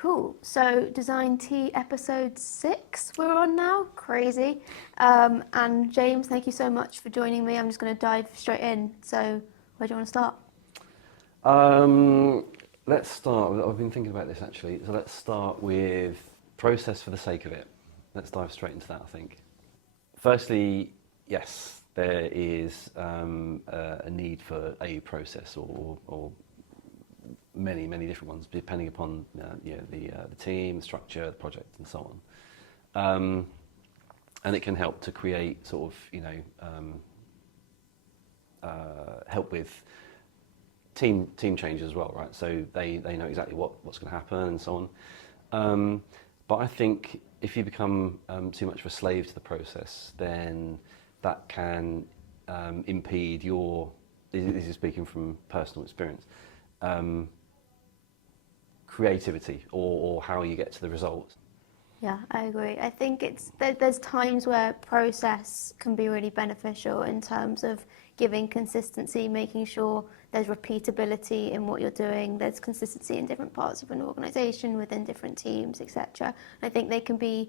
Cool. So Design Tea episode 6 we're on now. Crazy. And James, thank you so much for joining me. I'm just going to dive straight in. So where do you want to start? Let's start. I've been thinking about this actually. So let's start with process for the sake of it. Let's dive straight into that, I think. Firstly, yes, there is a need for a process or many different ones, depending upon the team, the structure, the project, and so on. And it can help to create sort of help with team changes as well, right? So they know exactly what's going to happen and so on. But I think if you become too much of a slave to the process, then that can impede your. This is speaking from personal experience. Creativity or how you get to the result. Yeah, I agree. I think there's times where process can be really beneficial in terms of giving consistency, making sure there's repeatability in what you're doing, there's consistency in different parts of an organisation, within different teams, etc. I think they can be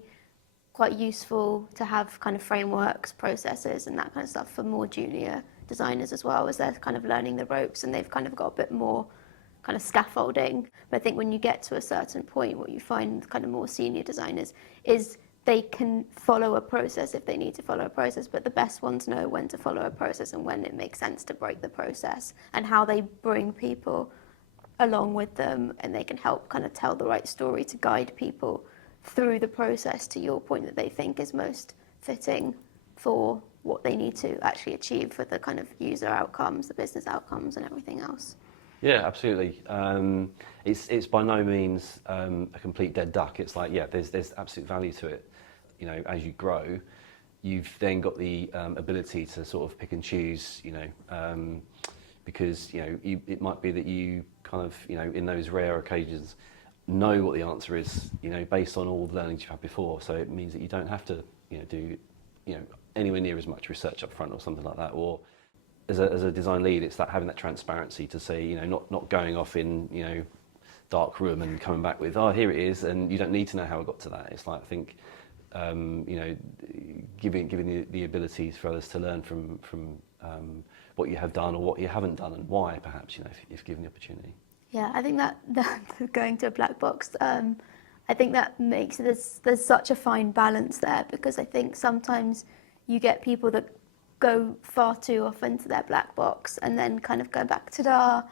quite useful to have kind of frameworks, processes and that kind of stuff for more junior designers as well, as they're kind of learning the ropes and they've kind of got a bit more kind of scaffolding. But I think when you get to a certain point, what you find with kind of more senior designers is they can follow a process if they need to follow a process, but the best ones know when to follow a process and when it makes sense to break the process and how they bring people along with them, and they can help kind of tell the right story to guide people through the process to your point that they think is most fitting for what they need to actually achieve for the kind of user outcomes, the business outcomes and everything else. Yeah, absolutely. It's by no means a complete dead duck. It's like, yeah, there's absolute value to it. You know, as you grow, you've then got the ability to sort of pick and choose. Because it might be that you kind of in those rare occasions know what the answer is. Based on all the learnings you've had before. So it means that you don't have to do anywhere near as much research up front or something like that. Or as a design lead, it's that having that transparency to say, not going off in, dark room and coming back with, oh, here it is, and you don't need to know how I got to that. It's like, I think, giving the ability for others to learn from what you have done or what you haven't done and why, perhaps, if given the opportunity. Yeah, I think that going to a black box, I think that makes there's such a fine balance there, because I think sometimes you get people that go far too often to their black box and then kind of go back to da,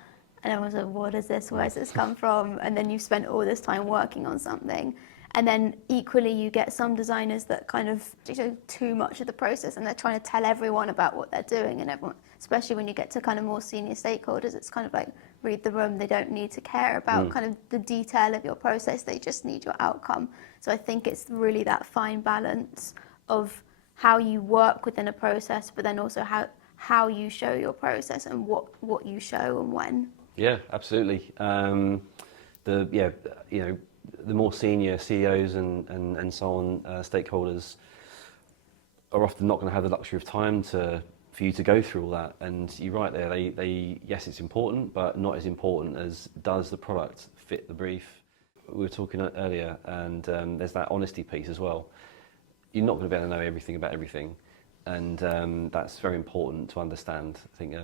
and everyone's like, what is this? Where's this come from? And then you've spent all this time working on something. And then equally you get some designers that kind of do too much of the process and they're trying to tell everyone about what they're doing, and everyone, especially when you get to kind of more senior stakeholders, it's kind of like read the room. They don't need to care about kind of the detail of your process, they just need your outcome. So I think it's really that fine balance of how you work within a process, but then also how you show your process and what you show and when. Yeah, absolutely. The more senior CEOs and so on, stakeholders are often not going to have the luxury of time for you to go through all that. And you're right there. They yes, it's important, but not as important as does the product fit the brief. We were talking earlier, and there's that honesty piece as well. You're not going to be able to know everything about everything, and that's very important to understand. I think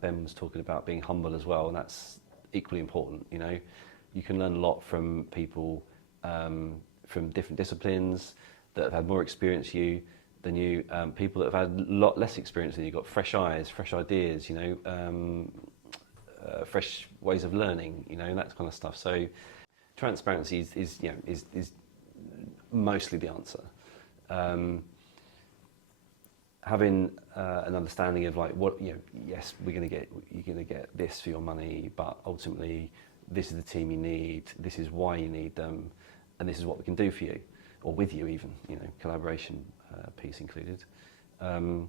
Ben was talking about being humble as well, and that's equally important. You can learn a lot from people from different disciplines that have had more experience than you, people that have had a lot less experience than you. Got fresh eyes, fresh ideas, fresh ways of learning, that kind of stuff. So transparency is mostly the answer. Having an understanding of like what yes, you're going to get this for your money, but ultimately this is the team you need, this is why you need them, and this is what we can do for you, or with you even, collaboration piece included. And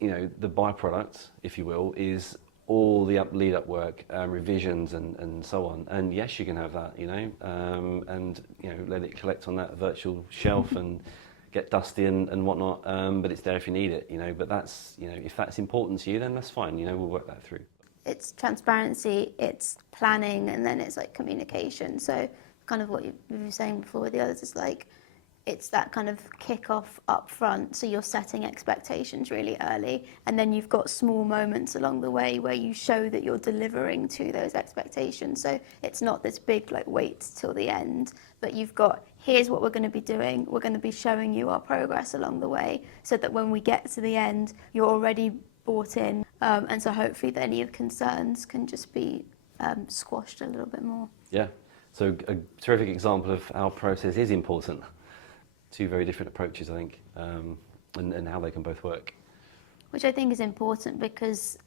the byproduct, if you will, is all the lead up work, revisions and so on. And yes, you can have that, and let it collect on that virtual shelf and get dusty and whatnot. But it's there if you need it, But that's if that's important to you, then that's fine. We'll work that through. it's transparency, it's planning, and then it's like communication. So kind of what you were saying before with the others is like, it's that kind of kick-off up front, so you're setting expectations really early, and then you've got small moments along the way where you show that you're delivering to those expectations. So it's not this big like wait till the end, but you've got, here's what we're going to be doing, we're going to be showing you our progress along the way, so that when we get to the end, you're already bought in, and so hopefully any of concerns can just be squashed a little bit more. Yeah, so a terrific example of how process is important. Two very different approaches, I think, and how they can both work. Which I think is important, because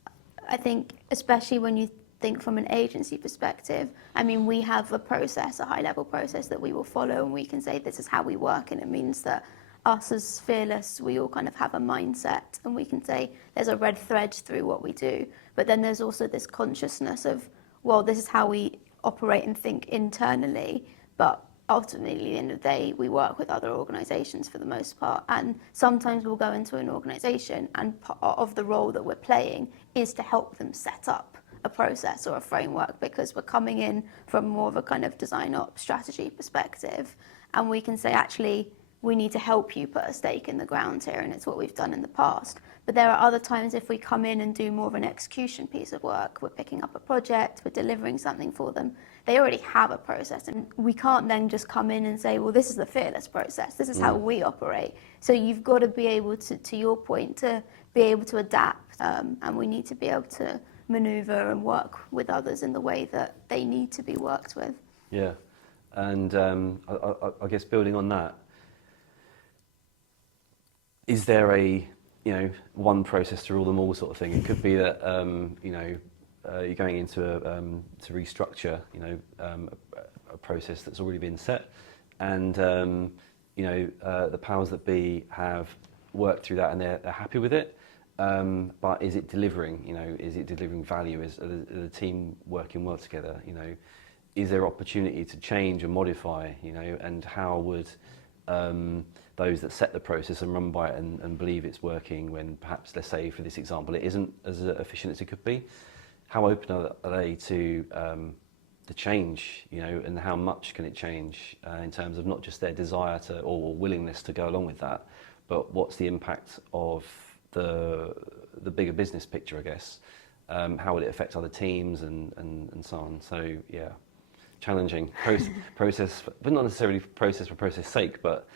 I think, especially when you think from an agency perspective, I mean, we have a process, a high-level process that we will follow, and we can say this is how we work, and it means that us as Fearless, we all kind of have a mindset, and we can say there's a red thread through what we do. But then there's also this consciousness of, well, this is how we operate and think internally, but ultimately, at the end of the day, we work with other organisations for the most part, and sometimes we'll go into an organisation and part of the role that we're playing is to help them set up a process or a framework, because we're coming in from more of a kind of design ops strategy perspective, and we can say, actually, we need to help you put a stake in the ground here, and it's what we've done in the past. But there are other times, if we come in and do more of an execution piece of work, we're picking up a project, we're delivering something for them, they already have a process, and we can't then just come in and say, well, this is the Fearless process, this is how we operate. So you've got to be able to your point, to be able to adapt, and we need to be able to maneuver and work with others in the way that they need to be worked with. Yeah, and I guess building on that, is there a one process to rule them all sort of thing? It could be that you're going into to restructure a process that's already been set, and the powers that be have worked through that and they're happy with it. But is it delivering? Is it delivering value? Is the team working well together? Is there opportunity to change and modify? And how would those that set the process and run by it and believe it's working, when perhaps, let's say for this example, it isn't as efficient as it could be, how open are they to the change, and how much can it change in terms of not just their desire to or willingness to go along with that, but what's the impact of the bigger business picture, I guess. How would it affect other teams and so on? So yeah, challenging process, but not necessarily process for process sake, but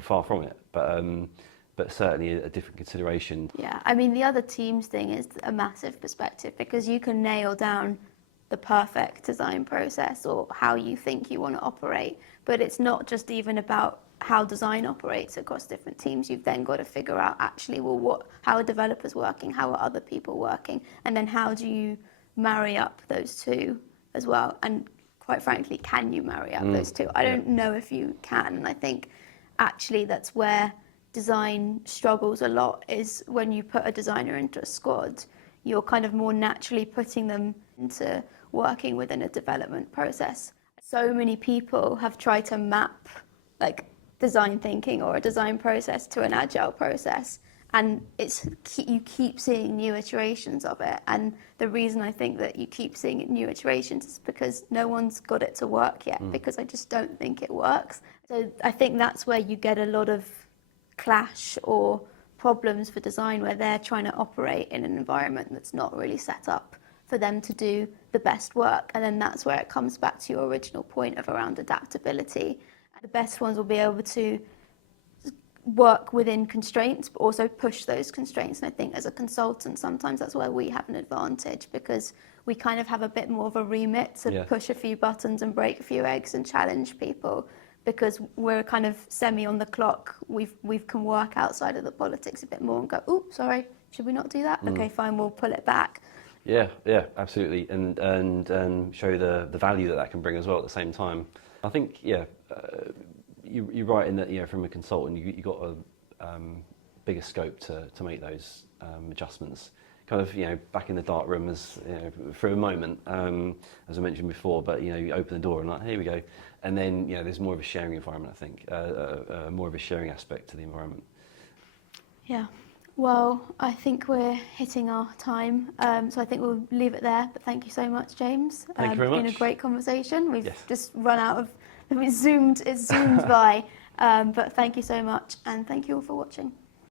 far from it. But certainly a different consideration. Yeah, I mean, the other teams thing is a massive perspective, because you can nail down the perfect design process or how you think you want to operate, but it's not just even about how design operates across different teams. You've then got to figure out, actually, how are developers working, how are other people working, and then how do you marry up those two as well? And quite frankly, can you marry up those two? I don't know if you can. And I think actually that's where design struggles a lot, is when you put a designer into a squad, you're kind of more naturally putting them into working within a development process. So many people have tried to map like design thinking or a design process to an agile process, and you keep seeing new iterations of it. And the reason I think that you keep seeing new iterations is because no one's got it to work yet, because I just don't think it works. So I think that's where you get a lot of clash or problems for design, where they're trying to operate in an environment that's not really set up for them to do the best work. And then that's where it comes back to your original point of around adaptability. The best ones will be able to work within constraints, but also push those constraints. And I think as a consultant, sometimes that's where we have an advantage, because we kind of have a bit more of a remit to push a few buttons and break a few eggs and challenge people, because we're kind of semi on the clock. We can work outside of the politics a bit more and go, oh, sorry, should we not do that? Okay, fine, we'll pull it back. Yeah, absolutely, and show the value that can bring as well at the same time. I think, you're right in that, from a consultant, you got a bigger scope to make those adjustments. Kind of, back in the dark room as for a moment, as I mentioned before. But you open the door and like, here we go, and then there's more of a sharing environment. I think more of a sharing aspect to the environment. Yeah. Well, I think we're hitting our time, so I think we'll leave it there. But thank you so much, James. Thank you very It's been much. a great conversation. We've Yes. just run out of, it's zoomed by. But thank you so much, and thank you all for watching.